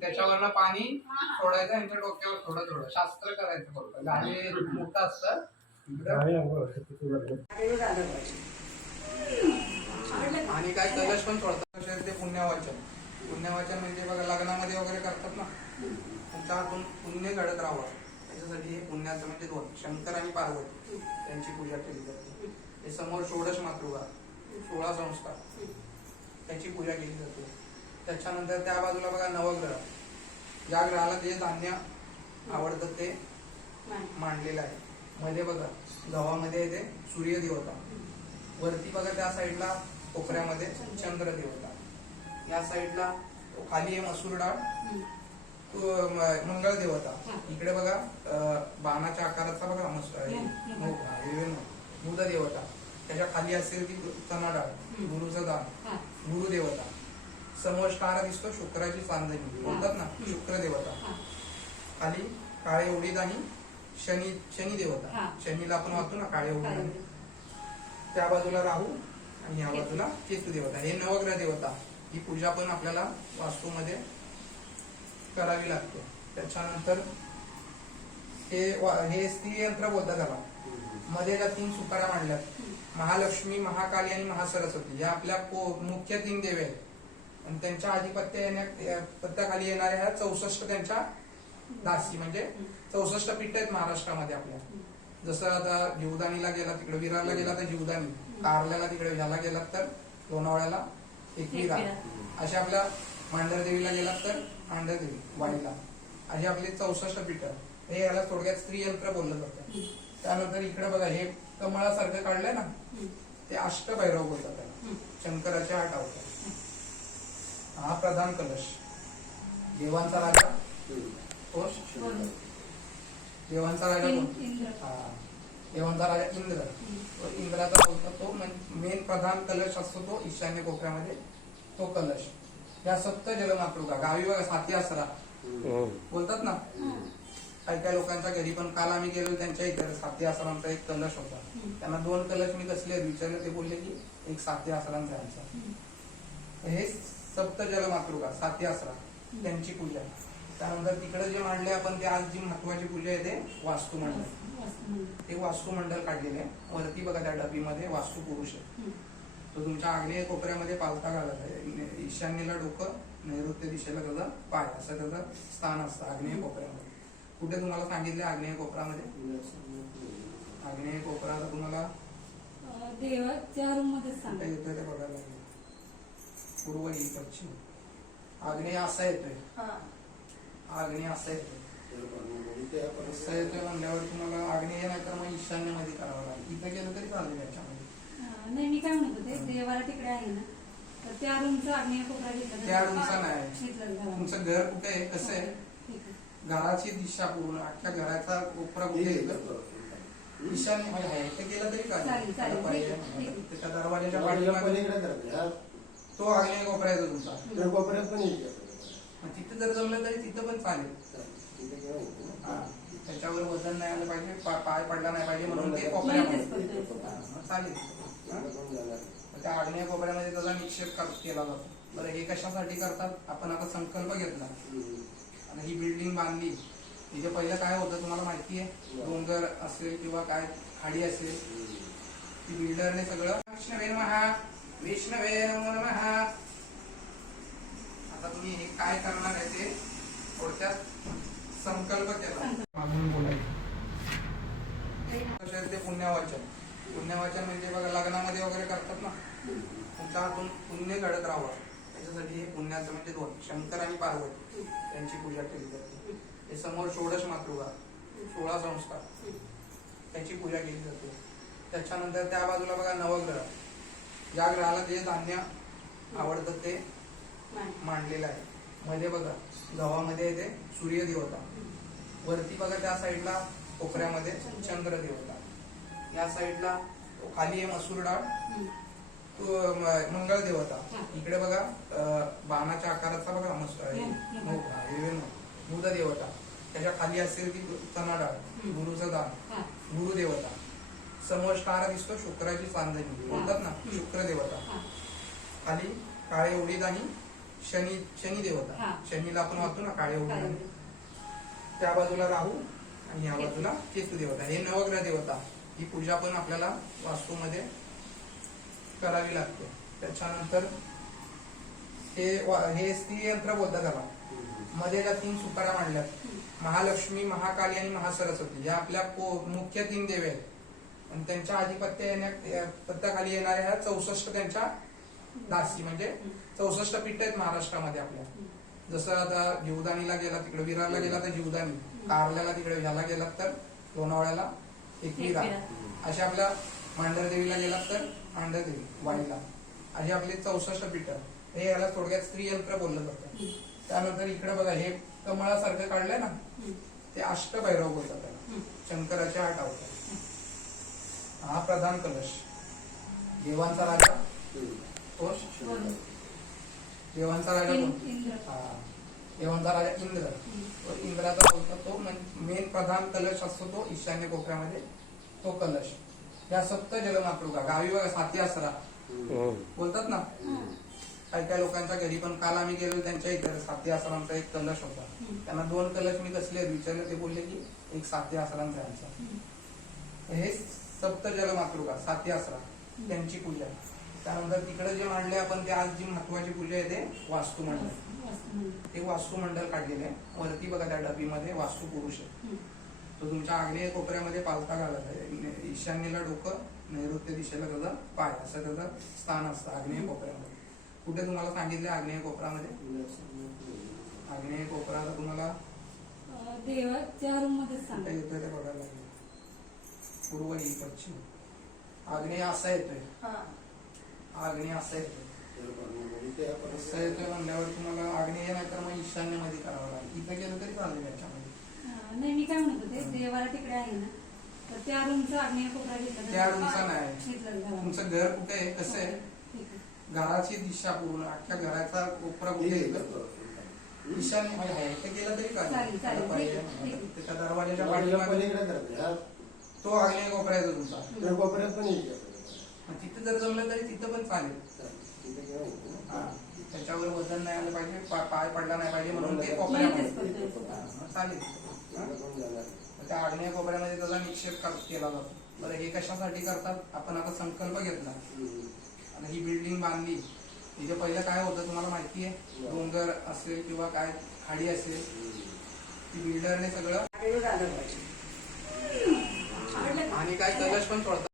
त्याच्यावरनं पाणी सोडायचं यांच्या डोक्यावर थोडं थोडं शास्त्र करायचं फक्त गाणी मोठं असतं आणि काय कलश पण सोडतात ते पुण्यवाचन. पुण्यवाचन म्हणजे बघा लग्नामध्ये वगैरे करतात ना, तुमच्या हातून पुण्य घडत राहावं त्याच्यासाठी हे पुण्याचं म्हणजे दोन शंकर आणि पार्वती त्यांची पूजा केली जाते. हे समोर षोडश मातृका 16 संस्कार त्याची पूजा केली जाते. त्याच्यानंतर त्या बाजूला बघा नवग्रह, ज्या ग्रहाला जे धान्य आवडतं ते मांडलेलं आहे. मध्ये बघा गव्हामध्ये येते सूर्य देवता, वरती बघा त्या साईडला कोपऱ्यामध्ये चंद्र देवता, या साईडला खाली आहे मसूर डाळ मंगळ देवता, इकडे बघा बाणाच्या आकाराचा बघा मूद देवता, त्याच्या खाली असेल ती चना डाळ गुरुचं दान गुरु देवता, समोर स्टार दिसतो शुक्राची चांदणी बोलतात ना शुक्र देवता, खाली काळे उडीद आणि शनी देवता, शनीला आपण वाचतो ना काळे उडीद, त्या बाजूला राहू आणि या बाजूला केतू देवता. हे नवग्रह देवता, ही पूजा पण आपल्याला वास्तूमध्ये करावी लागते. त्याच्यानंतर हे स्त्री यंत्र बोलतात त्याला. मध्ये ज्या 3 सुपाऱ्या मांडल्यात, महालक्ष्मी, महाकाली आणि महासरस्वती, या आपल्या मुख्य 3 देवी आहेत आणि त्यांच्या पत्त्याखाली येणाऱ्या ह्या 64 त्यांच्या दासी, म्हणजे 64 पीठ आहेत महाराष्ट्रामध्ये आपल्या. जसं आता जीवदानीला गेला तिकडे विरारला गेला तर जीवदानी, कारल्याला तिकडे ह्याला गेलात तर लोणावळ्याला एकविरा, अशा आपल्या मांढरदेवीला गेलात तर मांढरदेवी वाडीला, अशी आपली 64 पीठ. हे याला थोडक्यात स्त्री यंत्र बोललं जातं. त्यानंतर इकडे बघा हे कमळासारखं काढलंय ना, ते अष्टभैरव बोलतात त्याला, शंकराचे 8 अवतार. हा प्रधान कलश, देवांचा राजा देवांचा राजा देवांचा राजा इंद्र, इंद्राचा बोलतो तो मेन प्रधान कलश असतो तो ईशान्य कोपऱ्यामध्ये तो कलश. या 7 जलमातृका गावी बघा 7 आसरा बोलतात ना, काही काही लोकांच्या घरी पण काल आम्ही गेलो त्यांच्या इथे 7 आसरांचा एक कलश होता. त्यांना 2 कलश मी कसले विचारले, ते बोलले की एक 7 आसरांचा यांचा. हे 7 जलमातृका 7 आसरा त्यांची पूजा. त्यानंतर तिकडे जे मांडले आपण ते आज जी महत्वाची पूजा आहे ते वास्तुमंडळ, ते वास्तुमंडळ काढलेले आहे. वरती बघा त्या डबीमध्ये वास्तू पुरुष आहे, तो तुमच्या आग्नेय कोपऱ्यामध्ये पालथा घालत आहे. ईशान्येला डोकं, नैऋत्य दिशेला त्याचा पाय, असं त्याचं स्थान असतं आग्नेय कोपऱ्यामध्ये. कुठे तुम्हाला सांगितले आग्नेय कोपऱ्यामध्ये? आग्नेय कोपरा तुम्हाला देवाच्या रूम मध्ये येतोय ते बघायला लागेल. पूर्व ही पश्चिम, आग्नेय असा येतोय, आग्नेय असा येतोय, असं येतोय म्हणल्यावर तुम्हाला आग्नेय नाही तर मग ईशान्य मध्ये करावं लागेल. इथं गेलं तरी चालेल याच्यामध्ये. नाही मी काय म्हणत होते, देवाला तिकडे आहे ना, तर त्या रूमचा आग्नेय कोपरा घेतला, त्या रूमचा नाही. तुमचं घर कुठे आहे, कसं आहे, घराची दिशा पूर्ण अख्ख्या घराचा कोपरा कुठे येतो, ईशान्य म्हणजे आहे ते गेलं तरी चालेल. त्याच्या दरवाजाच्या पाठीमागे तो आग्नेय कोपरा येतो तुमचा, कोपऱ्यात पण तिथे जर जमलं तरी तिथं पण चालेल. त्याच्यावर वजन नाही आलं पाहिजे, पाय पडला नाही पाहिजे म्हणून ते कोपऱ्यामध्ये चालेल. त्या आग्नेय कोपऱ्यामध्ये त्याचा निक्षेप केला जातो. बरं हे कशासाठी करतात, आपण आता संकल्प घेतला आणि ही बिल्डिंग बांधली, तिथे पहिलं काय होतं तुम्हाला माहिती आहे, डोंगर असेल किंवा काय खाडी असेल, ती बिल्डरने सगळं विष्णवे नमः विष्णवे नमो नमः. आता तुम्ही हे काय करणार आहे ते थोडक्यात संकल्प केला मागून बोलायचं. ते पुण्यवाचन, पुण्यवाचन म्हणजे बघा लग्नामध्ये वगैरे करतात ना, तुमच्या हातून पुण्य घडत राहावं त्याच्यासाठी हे पुण्याचं म्हणजे दोन शंकर आणि पार्वती त्यांची पूजा केली जाते. हे समोर षोडश मातृका 16 संस्कार त्याची पूजा केली जाते. त्याच्यानंतर त्या बाजूला बघा नवग्रह, ज्या ग्रहाला जे धान्य आवडतं ते मांडलेलं आहे. मध्ये बघा गव्हामध्ये येते सूर्य देवता, वरती बघा त्या साईडला कोपऱ्यामध्ये चंद्र देवता, या साईडला खाली आहे मसूर डाळ, मंगळ देवता, इकडे बघा बाणाच्या आकाराचा बघा बुध देवता, त्याच्या खाली असेल ती चना डाळ, गुरुचं दान, गुरु देवता, समोर स्टार दिसतो शुक्राची चांदणी बोलतात ना, शुक्र देवता, खाली काळे उडीद आणि शनी देवता, शनीला आपण वाचतो ना काळे उडीद, त्या बाजूला राहू आणि या बाजूला केतू देवता, हे नवग्रह देवता. ही पूजा पण आपल्याला वास्तूमध्ये करावी लागते. त्याच्यानंतर हे स्त्री यंत्र बोलतात त्याला. मध्ये ज्या 3 सुपाऱ्या मांडल्यात, महालक्ष्मी, महाकाली आणि महासरस्वती, ज्या आपल्या मुख्य 3 देवी आहेत, आणि त्यांच्या पत्त्याखाली येणाऱ्या ह्या 64 त्यांच्या दासी, म्हणजे 64 पीठ आहेत महाराष्ट्रामध्ये आपल्या. जसं आता जीवदानीला गेला तिकडे, विरारला गेला तर जीवदानी, कारल्याला तिकडे ह्याला गेलात तर लोणावळ्याला एकविरा, अशा आपल्या मांढरदेवीला गेलात तर मांढरदेवी वाईला, अशी आपली 64 पीठ. हे याला थोडक्यात स्त्री यंत्र बोललं जातं. त्यानंतर इकडे बघा हे कमळासारखं काढलंय ना, ते अष्टभैरव बोलतात त्याला, शंकराच्या 8 अवतार. हा प्रधान कलश, देवांचा राजा कोण? देवांचा राजा कोण? देवांचा राजा इंद्र. इंद्राचा बोलतो तो मेन प्रधान कलश असतो तो ईशान्य कोपऱ्यामध्ये, तो कलश. या 7 जलमातृका, गावी बघा 7 आसरा बोलतात ना, काही लोकांच्या घरी पण काल आम्ही गेलो त्यांच्या इथे 7 आसरांचा एक कलश होता. त्यांना 2 कलश मी कसले विचारले, ते बोलले की एक 7 आसरांचा यांचा. हे 7 जलमातृका 7 आसरा, त्यांची पूजा. त्यानंतर तिकडे जे मांडले आपण ते आज जी महत्वाची पूजा आहे ते वास्तुमंडळ. ते वास्तुमंडळ काढलेले आहे. वरती बघा त्या डबीमध्ये वास्तू पुरुष आहे, तो तुमच्या आग्नेय कोपऱ्यामध्ये पालथा घालत आहे. ईशान्येला डोकं, नैऋत्य दिशेला त्याचा पाय, असं त्याचं स्थान असतं आग्नेय कोपऱ्यामध्ये. कुठे तुम्हाला सांगितलं आग्नेय कोपऱ्यामध्ये? आग्नेय कोपरा तुम्हाला देवाच्या रूम मध्ये येतोय ते बघायला लागेल. पूर्व ही पश्चिम, आग्नेय असा येतोय, आग्नेय असा येतोय, असं येतोय म्हणल्यावर तुम्हाला आग्नेय नाही तर मग ईशान्य मध्ये करावं लागेल. इथं गेलं तरी चालेल याच्यामध्ये. नाही, मी काय म्हणत होते, देवाला तिकडे आहे ना, तर त्या रूमचा आग्नेय कोपरा घेतला. त्या रूमचा नाही, तुमचं घर कुठे आहे, कसं आहे, घराची दिशा पूर्ण अख्ख्या घराचा कोपरा कुठे येतो, ईशान्य आहे. इथे गेलं तरी चालेल. त्या दरवाजाच्या पाठीमागे तो आग्नेय कोपरा येतो तुमचा. कोपऱ्यात पण तिथं जर जमलं तरी तिथं पण चालेल. त्याच्यावर वजन नाही आलं पाहिजे, पाय पडला नाही पाहिजे, म्हणून ते कोपऱ्यामध्ये चालेल. त्या आग्नेय कोपऱ्यामध्ये त्याचा निक्षेप केला जातो. बरं, हे कशासाठी करतात? आपण आता संकल्प घेतला आणि ही बिल्डिंग बांधली, तिथे पहिलं काय होतं तुम्हाला माहिती आहे? डोंगर असेल किंवा काय खाडी असेल, ती बिल्डरने सगळं आणि काय कलश पण सोडतात.